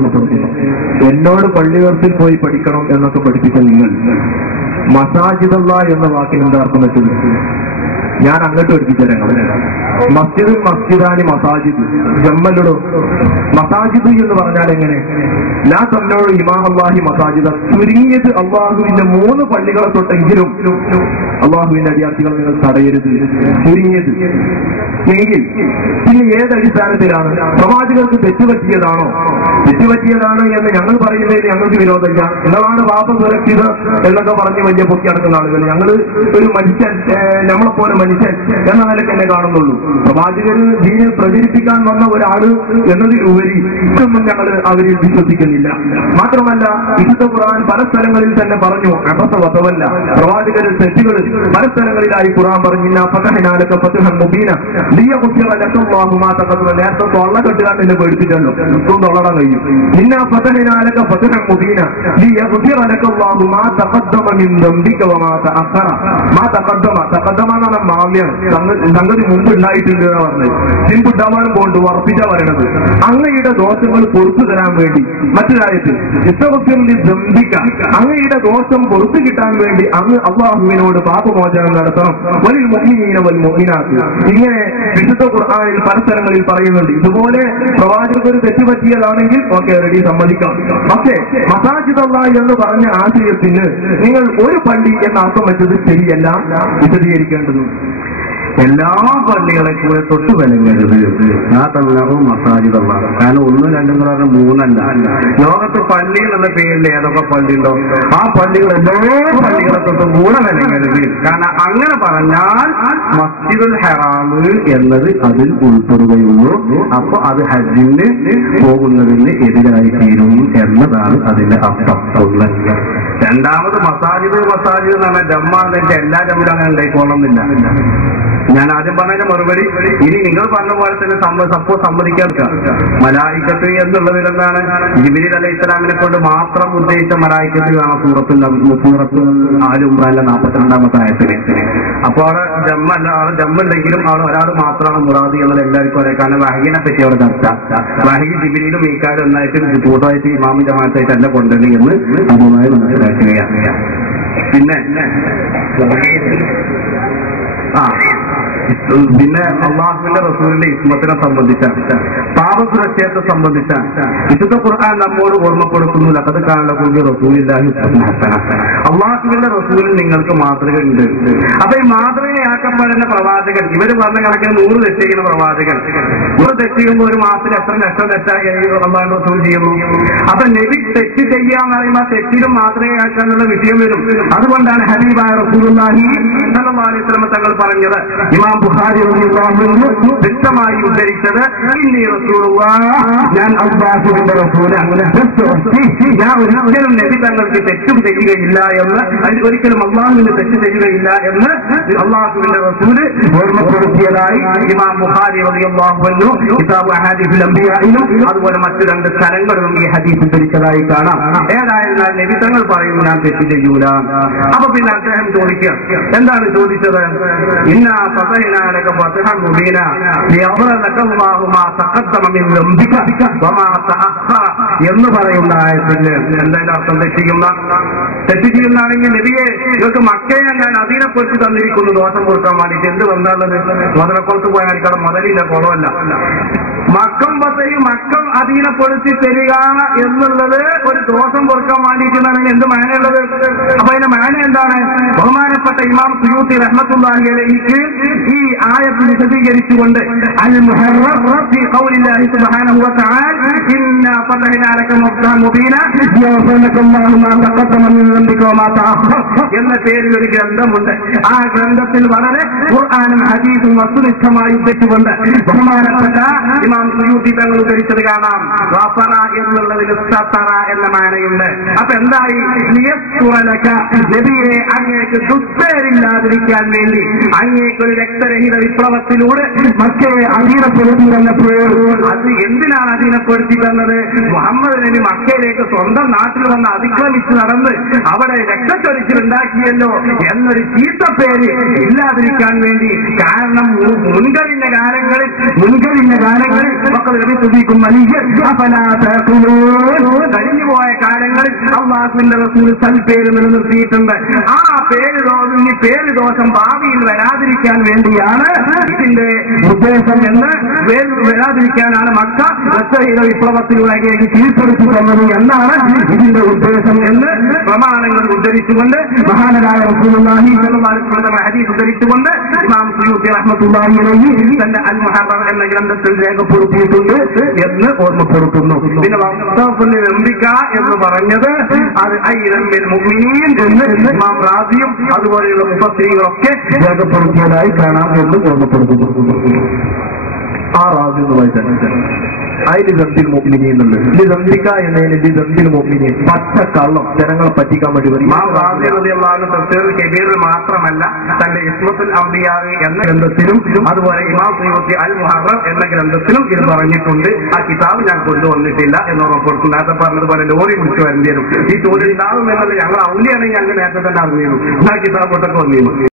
ഓർമ്മപ്പെടുത്തുന്നു. എന്നോട് പള്ളികൾക്കിൽ പോയി പഠിക്കണം എന്നൊക്കെ പഠിപ്പിച്ച നിങ്ങൾ മസാജിദല്ല എന്ന വാക്കിന് എന്താ അർത്ഥം വെച്ചത്? ഞാൻ അങ്ങോട്ട് പഠിപ്പിച്ചതാണ്. മസ്ജിദ് മസ്ജിദാനി മസാജിദ് ജമ്മലോ മസാജിദ് എന്ന് പറഞ്ഞാൽ എങ്ങനെ? ലാ തന്നോട് ഇമാം അള്ളാഹി മസാജിദ, ചുരുങ്ങിയത് അള്ളാഹുവിന്റെ 3 പള്ളികളെ തൊട്ടെങ്കിലും അള്ളാഹുവിന്റെ അടിയാർത്ഥികൾ നിങ്ങൾ തടയരുത്, ചുരുങ്ങിയത്. എങ്കിൽ പിന്നെ ഏതടിസ്ഥാനത്തിലാണ്? പ്രവാചകർക്ക് തെറ്റുപറ്റിയതാണോ? തെറ്റുപറ്റിയതാണ് എന്ന് ഞങ്ങൾ പറയുന്നതിന് ഞങ്ങൾക്ക് വിരോധമില്ല. നിങ്ങളാണ് പാപ സുരക്ഷിത എന്നൊക്കെ പറഞ്ഞ് വലിയ പൊക്കി നടക്കുന്ന ആളുകൾ. ഞങ്ങൾ ഒരു മനുഷ്യൻ, നമ്മളെപ്പോലെ മനുഷ്യൻ എന്ന നിലയ്ക്ക് എന്നെ കാണുന്നുള്ളൂ. പ്രവാചകന് ദീനെ പ്രചരിപ്പിക്കാൻ വന്ന ഒരാള് എന്നതിലുപരി ഇതൊന്നും ഞങ്ങൾ അവരിൽ വിശ്വസിക്കുന്നില്ല. മാത്രമല്ല, വിശുദ്ധ ഖുർആൻ പല സ്ഥലങ്ങളിൽ തന്നെ പറഞ്ഞു അബസവല്ല, പ്രവാചകരുടെ തെറ്റുകൾ പല സ്ഥലങ്ങളിലായി ഖുർആൻ പറഞ്ഞു. നേരത്തെ തൊള്ള കെട്ടുകാൻ എന്നെ പേടിപ്പിച്ചല്ലോ, ഇപ്പം തൊള്ളടാൻ കഴിയും. സംഗതി മുമ്പ് ഉണ്ടായിട്ടുണ്ട് എന്ന് പറഞ്ഞത് പിൻപുണ്ടാവാനും കൊണ്ട് ഉറപ്പിച്ചാ പറയണത്. അങ്ങയുടെ ദോഷങ്ങൾ പൊറുത്തു തരാൻ വേണ്ടി. മറ്റൊരായത്തിൽ അങ്ങയുടെ ദോഷം പൊറുത്തു കിട്ടാൻ വേണ്ടി അങ്ങ് അള്ളാഹുവിനോട് പാപമോചനം നടത്തണം. വലിൽ മുഅ്മിനീന വൽ മുഅ്മിനാത്ത്. ഇങ്ങനെ വിശുദ്ധ ഖുർആനിൽ പല സ്ഥലങ്ങളിൽ പറയുന്നുണ്ട്. ഇതുപോലെ പ്രവാചകർ തെറ്റുപറ്റിയതാണെങ്കിൽ ഓക്കെ, റെഡി, സമ്മതിക്കാം. പക്ഷേ മസാജിദല്ലാ എന്ന് പറഞ്ഞ ആശയത്തിന് നിങ്ങൾ ഒരു പള്ളി എന്ന അർത്ഥം വെച്ചത് ശരിയല്ല, വിശദീകരിക്കേണ്ടതും. എല്ലാ പള്ളികളെ കൂടെ തൊട്ട് വിലങ്ങരുത്. ആ തള്ളവും മസാജിദല്ല. കാരണം 1, 2 3 ലോകത്ത് പള്ളി എന്നുള്ള പേരിൽ ഏതൊക്കെ പള്ളി ഉണ്ടോ ആ പള്ളികൾ എല്ലാ പള്ളികളെ തൊട്ട് കൂടെ വിലങ്ങരുത്. കാരണം അങ്ങനെ പറഞ്ഞാൽ മസ്ജിദുൽ ഹറാം എന്നത് അതിൽ ഉൾപ്പെടുകയുള്ളൂ. അപ്പൊ അത് ഹജ്ജിന് പോകുന്നതിന് എതിരായി തീരും എന്നതാണ് അതിന്റെ അർത്ഥം. രണ്ടാമത് മസാജിദ് എന്ന് പറഞ്ഞാൽ ജമ്മാന്നിട്ട് എല്ലാ ജമ്മിലും അങ്ങനെ ഉണ്ടായിക്കോളുന്നില്ല. ഞാൻ ആദ്യം പറഞ്ഞ മറുപടി ഇനി നിങ്ങൾ പറഞ്ഞ പോലെ തന്നെ സപ്പോസ് സമ്മതിക്കാൻ മലായിക്കത്ത് എന്നുള്ളതിൽ എന്താണ്? ജിബ്രീൽ അലൈഹി ഇസ്ലാമിനെ കൊണ്ട് മാത്രം ഉദ്ദേശിച്ച മലായിക്കത്ത് കാണാം സൂറത്തുൽ ആൽ ഇംറാനിലെ 42-ാമത്തെ ആയത്തിൽ. അപ്പൊ അവിടെ ജമ്മുണ്ടെങ്കിലും അവിടെ ഒരാൾ മാത്രമാണ് മുറാദി എന്നത് എല്ലാവർക്കും അറിയാം. കാരണം വഹീനെ പറ്റി അവിടെ ചർച്ച. വഹീ ജിബ്രീലും മീകാലും ഒന്നായിട്ട് കൂട്ടായിട്ട് ഇമാമും ജമാഅത്തായിട്ട് അല്ല കൊണ്ടുവരണം എന്ന് അതുമായി മനസ്സിലാക്കുകയാണ്. പിന്നെ പിന്നെ അള്ളാഹുവിന്റെ റസൂലിന്റെ ഇസ്മത്തിനെ സംബന്ധിച്ച പാപസുരക്ഷയത്തെ സംബന്ധിച്ച വിശുദ്ധ ഖുർആൻ നമ്മോട് ഓർമ്മപ്പെടുത്തുന്നു. ലഖദ് കാന ലക്കും ഫീ റസൂലില്ലാഹി ഉസ്വത്തുൻ ഹസന. അള്ളാഹുവിന്റെ റസൂലിൽ നിങ്ങൾക്ക് മാതൃക ഉണ്ട്. അപ്പൊ ഈ മാതൃകയാക്കപ്പെടുന്ന പ്രവാചകൻ, ഇവര് പറഞ്ഞ കണക്കിന് 100 തെറ്റ് ചെയ്യുന്ന പ്രവാചകൻ 100 തെറ്റ് ചെയ്യുമ്പോൾ ഒരു മാസത്തിൽ എത്ര ലക്ഷം തെറ്റായി അള്ളാഹു റസൂൽ ചെയ്യുന്നു? അപ്പൊ നബി തെറ്റ് ചെയ്യാന്ന് പറയുമ്പോൾ തെറ്റിലും മാതൃകയാക്കാനുള്ള വിഷയം വരും. അതുകൊണ്ടാണ് ഹബീബായ റസൂലുള്ളാഹി സ്വല്ലല്ലാഹു അലൈഹി വസല്ലം തങ്ങൾ പറഞ്ഞത്, ഇമാം ബുഖാരി വ്യക്തമായി ഉദ്ധരിച്ചത്, ഇന്നി റസൂലുള്ളാഹ്, ഞാൻ അല്ലാഹുവിന്റെ റസൂലാണ്, ഞാൻ ഒരിക്കലും നബി തങ്ങൾക്ക് തെറ്റും ചെയ്യുകയില്ല എന്ന്, ഒരിക്കലും അള്ളാഹുവിന് തെറ്റ് ചെയ്യുകയില്ല എന്ന് അള്ളാഹുവിന്റെ റസൂല് ഓർമ്മപ്പെടുത്തിയതായി ഇമാം ബുഖാരി റളിയല്ലാഹു അൻഹു കിതാബ് അഹാദീസുൽ അംബിയായിലും അതുപോലെ മറ്റു 2 സ്ഥലങ്ങളിലും ഈ ഹദീസ് ഉദ്ധരിച്ചതായി കാണാം. ഏതായിരുന്നാൽ നബി തങ്ങൾ പറയുന്നു ഞാൻ തെറ്റ് ചെയ്യൂല. അപ്പൊ പിന്നെ അദ്ദേഹം ചോദിക്കുക, എന്താണ് ചോദിച്ചത്? ഇന്നാ ഫതഹ്നാ ലക ഫതഹൻ മുബീന ലിയഗ്ഫിറ ലക അല്ലാഹു മാ തഖദ്ദമ മിൻ ദംബിക വമാ തഅഖറ എന്ന് പറയുന്ന ആയത്തിന് എന്തായാലും അർത്ഥം തെറ്റിക്കുന്നാണെങ്കിൽ നബിയെ ഇവർക്ക് മക്കയെ ഞാൻ അധീനപ്പെടുത്തി തന്നിരിക്കുന്നു ദോഷം കൊടുക്കാൻ വേണ്ടിയിട്ട്. എന്ത് വന്നാണത്? മുതലക്കുളത്ത് പോയാൽ എനിക്കവിടെ മുതലില്ല, കുളമല്ല. മക്കം പത്തയും മക്കം അധീനപ്പെടുത്തി തരിക എന്നുള്ളത് ഒരു ദോഷം കൊടുക്കാൻ വേണ്ടിയിട്ടാണെങ്കിൽ എന്ത് മാനുള്ളത്? അപ്പൊ അതിന്റെ മാന എന്താണ്? ബഹുമാനപ്പെട്ട ഇമാം സുയൂത്തി റഹ്മത്തുള്ളാഹി അലൈഹിക്ക് ഈ ആയത്ത് വിശദീകരിച്ചുകൊണ്ട് അൽ മുഹറർ ഫീ ഖൗലില്ലാഹി സുബ്ഹാനഹു വ തആല ഇന്നാ ഫതഹ്നാ ലക ഫതഹൻ മുബീന യഗ്ഫിറ ലക അല്ലാഹു മാ തഖദ്ദമ മിൻ ദംബിക വമാ തഅഖറ എന്ന പേരിൽ ഒരു ഗ്രന്ഥമുണ്ട്. ആ ഗ്രന്ഥത്തിൽ വളരെ ഖുർആനും ഹദീസും വസ്തുനിഷ്ഠമായി ഉദ്ധരിച്ചുകൊണ്ട് ബഹുമാനപ്പെട്ട ഇമാം സുയൂത്തി തങ്ങൾ ഉദ്ധരിച്ചത് കാണാം. ഗഫറ എന്നുള്ളതിൽ സതറ എന്ന മാനയുണ്ട്. അപ്പൊ എന്തായി? നബിയെ അങ്ങേക്ക് ദുഷ്പേരില്ലാതിരിക്കാൻ വേണ്ടി അങ്ങേക്കൊരു രക്തരഹിത വിപ്ലവത്തിലൂടെ മക്കയെ അധീനപ്പെടുത്തി തന്നപ്പോൾ അത് എന്തിനാണ് അധീനപ്പെടുത്തി തന്നത്? മുഹമ്മദ് നബി മക്കയിലേക്ക് സ്വന്തം നാട്ടിൽ വന്ന് അതിക്രമിച്ച് നടന്ന് അവിടെ രക്തച്ചൊരിച്ചിലുണ്ടാക്കിയല്ലോ എന്നൊരു ചീത്ത പേര് ഇല്ലാതിരിക്കാൻ വേണ്ടി. കാരണം മുൻകഴിഞ്ഞ കാലങ്ങളിൽ മക്കൾ ലഭിക്കും അള്ളാഹുവിന്റെ റസൂൽ സൽപേര് നിലനിർത്തിയിട്ടുണ്ട്. ആ പേര് ദോഷം ഭാവിയിൽ വരാതിരിക്കാൻ വേണ്ടിയാണ് ഇതിന്റെ ഉദ്ദേശം എന്ന് വരാതിരിക്കാനാണ് മക്കയുടെ വിപ്ലവത്തിലൂടെ കീഴ്പ്പെടുത്തി തന്നത് എന്നാണ് ഇതിന്റെ ഉദ്ദേശം എന്ന് പ്രമാണങ്ങൾ ഉദ്ധരിച്ചുകൊണ്ട് മഹാനരായ റസൂലുള്ളാഹി സ്വല്ലല്ലാഹു അലൈഹി വസല്ലം ഹദീസ് ഉദ്ധരിച്ചുകൊണ്ട് ഇമാം സുയൂത്തി റഹ്മത്തുള്ളാഹി അലൈഹി തന്റെ അൽ മുഹറർ എന്ന ഗ്രന്ഥത്തിൽ രേഖപ്പെടുത്തിയിട്ടുണ്ട് എന്ന് ഓർമ്മപ്പെടുത്തുന്നു. പിന്നെ നമ്പിക്ക എന്ന് പറഞ്ഞത് അത് ഐറമ്മിൽ മുഅ്മിനീൻ എന്ന് ഇമാം റാസിയും അതുപോലെയുള്ള മുഫസ്സിറുകളൊക്കെ രേഖപ്പെടുത്തിയതായി കാണാം എന്ന് ഓർമ്മപ്പെടുത്തുന്നു. ആ റാസി എന്ന് വായിച്ചാൽ അതിൽ ദന്തിൽ മോമിനി എന്നുള്ളത് ദന്തിക്ക എന്നതിൽ മോമിനി പച്ചക്കള്ളം ജനങ്ങളെ പറ്റിക്കാൻ വേണ്ടി വരും. കബീർ മാത്രമല്ല തന്റെ ഇസ്മത്തുൽ അംബിയാ എന്ന ഗ്രന്ഥത്തിലും അതുപോലെ ഇമാം സുയൂത്തി അൽ മുഹറർ എന്ന ഗ്രന്ഥത്തിലും ഇത് പറഞ്ഞിട്ടുണ്ട്. ആ കിതാബ് ഞാൻ കൊണ്ടുവന്നിട്ടില്ല എന്ന് ഉറപ്പെടുത്തും. നേരത്തെ പറഞ്ഞതുപോലെ ലോറി പിടിച്ചു വരേണ്ടി വരും. ഈ തൊഴിൽ ഉണ്ടാവും എന്നുള്ളത് ഞങ്ങൾ ഔലിയാണെങ്കിൽ ഞങ്ങൾ നേരത്തെ തന്നെ അറിഞ്ഞിരുന്നു. ആ കിതാബ് കൊണ്ടൊക്കെ വന്നിരുന്നു.